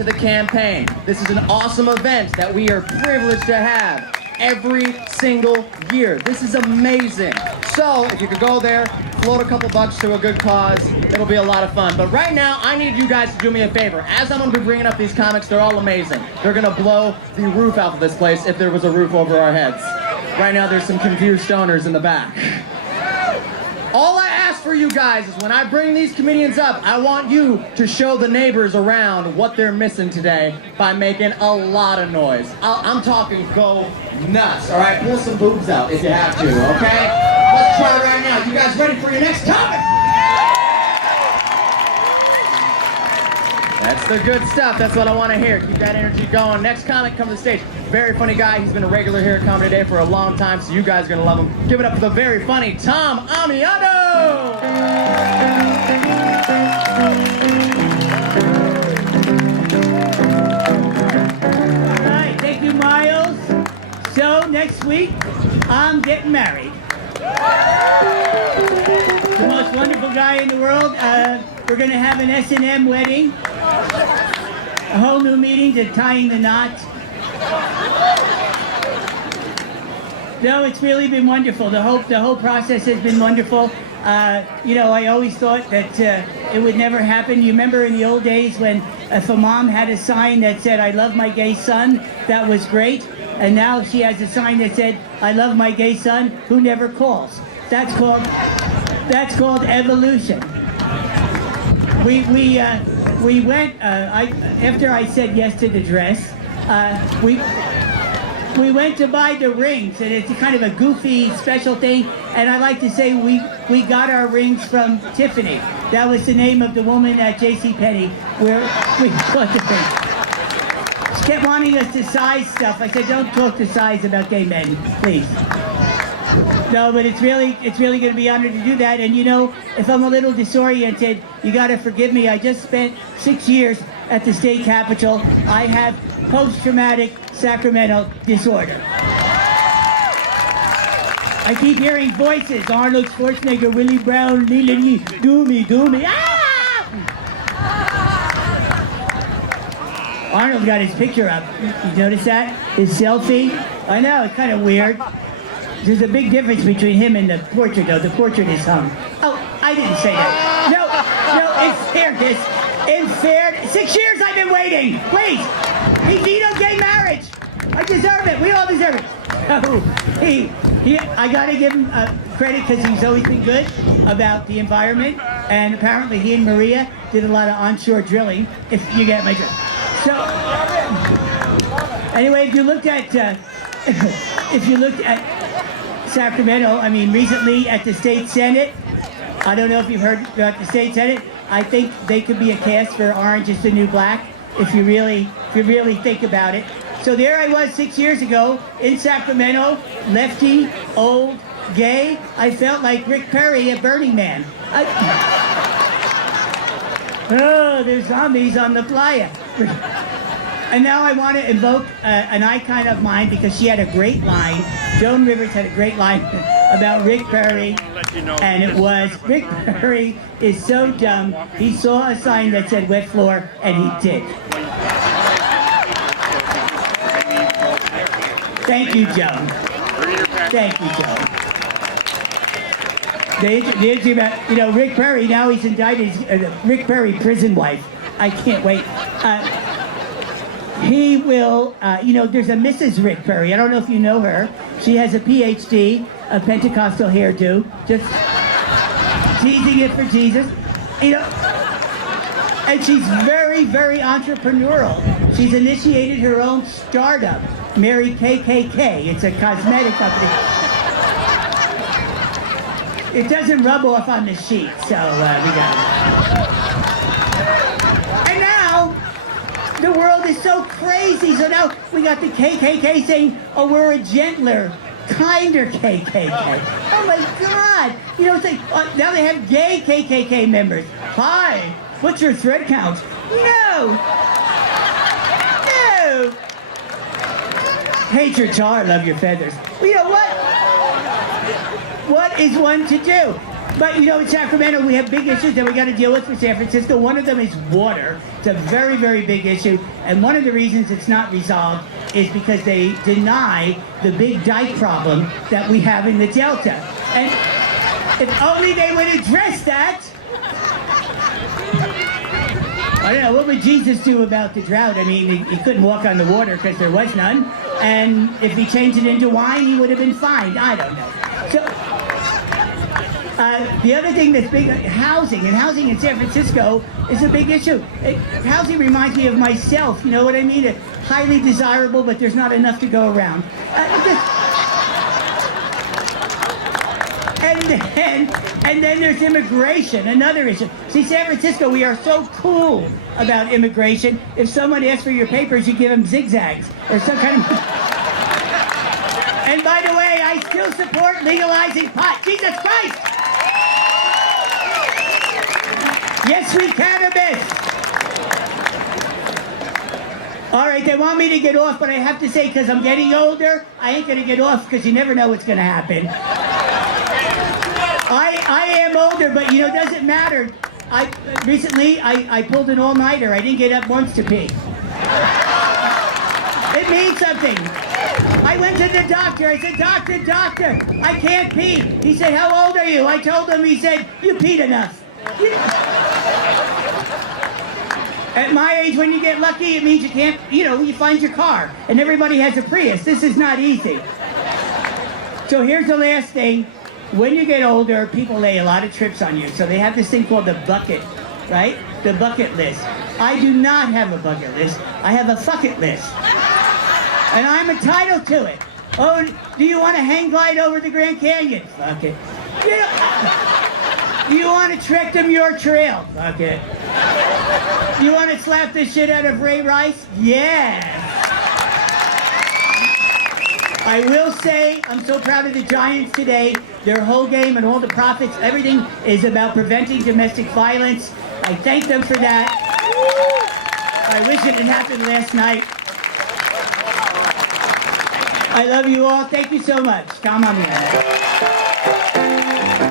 to the campaign. This is an awesome event that we are privileged to have every single year. This is amazing. So if you could go there, float a couple bucks to a good cause, it'll be a lot of fun. But right now, I need you guys to do me a favor. As I'm gonna be bringing up these comics, they're all amazing. They're gonna blow the roof off of this place if there was a roof over our heads. Right now, there's some confused stoners in the back. All I ask for you guys is when I bring these comedians up, I want you to show the neighbors around what they're missing today by making a lot of noise. I'm talking go nuts, all right? Pull some boobs out if you have to, okay? Let's try it right now. You guys ready for your next comic? That's the good stuff. That's what I want to hear. Keep that energy going. Next comic, come to the stage. Very funny guy. He's been a regular here at Comedy Day for a long time, so you guys are going to love him. Give it up for the very funny Tom Amiano! All right, thank you, Miles. So, next week, I'm getting married. The most wonderful guy in the world. We're going to have an S&M wedding. A whole new meeting to tying the knot. No, it's really been wonderful. The whole process has been wonderful. You know, I always thought that it would never happen. You remember in the old days when if a mom had a sign that said, "I love my gay son," that was great. And now she has a sign that said, "I love my gay son who never calls." That's called evolution. We went, after I said yes to the dress, we went to buy the rings, and it's kind of a goofy special thing, and I like to say we got our rings from Tiffany. That was the name of the woman at JCPenney where we got the rings. She kept wanting us to size stuff. I said, don't talk to size about gay men, please. No, but it's really going to be honored to do that. And you know, if I'm a little disoriented, you got to forgive me. I just spent 6 years at the state capitol. I have post-traumatic Sacramento disorder. I keep hearing voices. Arnold Schwarzenegger, Willie Brown, Leland, do me. Ah! Arnold got his picture up. You notice that? His selfie? I know, it's kind of weird. There's a big difference between him and the portrait, though. The portrait is hung. Oh, I didn't say that. No, in fairness, 6 years I've been waiting. Please, he vetoed gay marriage. I deserve it. We all deserve it. So, I got to give him credit because he's always been good about the environment. And apparently he and Maria did a lot of onshore drilling, if you get my drift. So, anyway, if you looked at Sacramento, I mean, recently at the state senate, I don't know if you've heard about the state senate. I think they could be a cast for Orange is the New Black if you really think about it. So there I was 6 years ago in Sacramento, lefty, old, gay. I felt like Rick Perry at Burning Man. Oh, there's zombies on the playa. And now I want to invoke an icon of mine because she had a great line. Joan Rivers had a great line about Rick Perry, and it was, Rick Perry is so dumb, he saw a sign that said wet floor, and he did. Thank you, Joan. Thank you, Joan. The issue about, you know, Rick Perry, now he's indicted, Rick Perry, prison wife. I can't wait. He will, you know, there's a Mrs. Rick Perry. I don't know if you know her. She has a PhD, a Pentecostal hairdo, just teasing it for Jesus. You know, and she's very, very entrepreneurial. She's initiated her own startup, Mary KKK. It's a cosmetic company. It doesn't rub off on the sheet, so we got it. The world is so crazy, so now we got the KKK saying, oh, we're a gentler, kinder KKK. Oh my God! You know, it's like, now they have gay KKK members. Hi, what's your thread count? No! No! Hate your tar, love your feathers. Well, you know what? What is one to do? But you know, in Sacramento, we have big issues that we got to deal with for San Francisco. One of them is water. It's a very, very big issue. And one of the reasons it's not resolved is because they deny the big dike problem that we have in the Delta. And if only they would address that. I don't know, what would Jesus do about the drought? I mean, he couldn't walk on the water because there was none. And if he changed it into wine, he would have been fined. I don't know. So, the other thing that's big, housing. And housing in San Francisco is a big issue. Housing reminds me of myself, you know what I mean? It's highly desirable, but there's not enough to go around. And then there's immigration, another issue. See, San Francisco, we are so cool about immigration. If someone asks for your papers, you give them zigzags or some kind of... And by the way, I still support legalizing pot. Jesus Christ! Yes, sweet cannabis! All right, they want me to get off, but I have to say, because I'm getting older, I ain't going to get off because you never know what's going to happen. I am older, but you know, it doesn't matter. Recently, I pulled an all-nighter. I didn't get up once to pee. It means something. I went to the doctor. I said, doctor, I can't pee. He said, how old are you? I told him. He said, you peed enough. At my age, when you get lucky, it means you can't, you know, you find your car. And everybody has a Prius. This is not easy. So here's the last thing. When you get older, people lay a lot of trips on you. So they have this thing called the bucket, right? The bucket list. I do not have a bucket list. I have a fuck it list. And I'm entitled to it. Oh, do you want to hang glide over the Grand Canyon? Fuck it. You want to trek the Muir Trail? Fuck it. You want to slap the shit out of Ray Rice? Yeah. I will say, I'm so proud of the Giants today. Their whole game and all the profits, everything is about preventing domestic violence. I thank them for that. I wish it had happened last night. I love you all. Thank you so much. Tom Amiano.